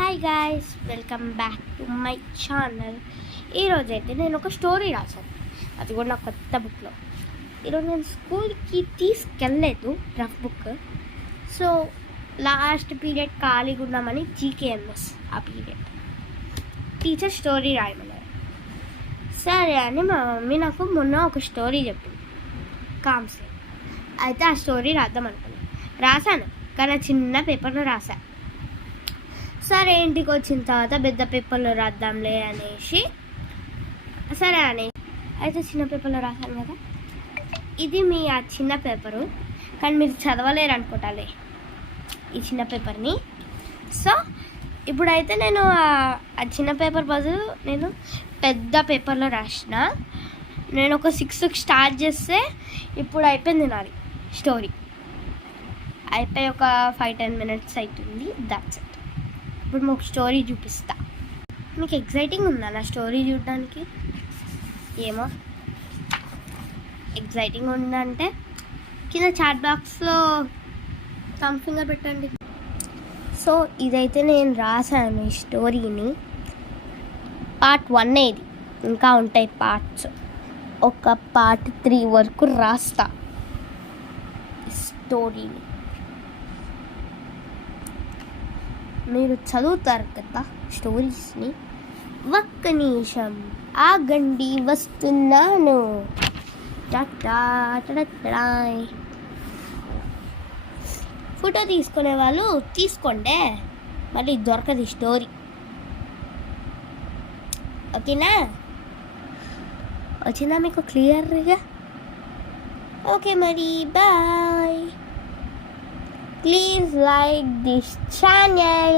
Hi guys, welcome back to my channel. ఈరోజైతే నేను ఒక స్టోరీ రాశాను, అది కూడా నా కొత్త బుక్లో. ఈరోజు నేను స్కూల్కి తీసుకెళ్ళలేదు rough book. So last period ఖాళీగా ఉన్నామని జీకేఎంఎస్ ఆ పీరియడ్ టీచర్ స్టోరీ రాయమన్నారు. సరే అని మా మమ్మీ నాకు మొన్న ఒక స్టోరీ చెప్పింది, కామ్సే. అయితే ఆ స్టోరీ రాద్దాం అనుకున్నాను. రాశాను, కానీ చిన్న పేపర్లో రాశాను. సరే ఇంటికి వచ్చిన తర్వాత పెద్ద పేపర్లో రాద్దాంలే అనేసి సరే అని అయితే చిన్న పేపర్లో రాశాను కదా. ఇది మీ ఆ చిన్న పేపరు, కానీ మీరు చదవలేరు అనుకుంటాలే ఈ చిన్న పేపర్ని. సో ఇప్పుడైతే నేను ఆ చిన్న పేపర్ బదులు నేను పెద్ద పేపర్లో రాసిన. నేను ఒక 6కి స్టార్ట్ చేస్తే ఇప్పుడు అయిపోయింది నాది స్టోరీ. అయిపోయి ఒక 5-10 minutes అవుతుంది. That's it. ఇప్పుడు మీకు స్టోరీ చూపిస్తా. మీకు ఎగ్జైటింగ్ ఉందా నా స్టోరీ చూడడానికి? ఏమో ఎగ్జైటింగ్ ఉందంటే కింద చాట్ బాక్స్లో థంబ్ ఫింగర్ పెట్టండి. సో ఇదైతే నేను రాశాను ఈ స్టోరీని. పార్ట్ 1 ఇది, ఇంకా ఉంటాయి పార్ట్స్. ఒక పార్ట్ 3 వరకు రాస్తా స్టోరీని. మీరు చదువుతారు కదా స్టోరీస్ని. ఒక్క నిమిషం ఆగండి, వస్తున్నాను. ఫోటో తీసుకునే వాళ్ళు తీసుకోండి, మళ్ళీ దొరకదు స్టోరీ. ఓకేనా? వచ్చిందా మీకు క్లియర్గా? ఓకే మరి, bye. Please like this channel.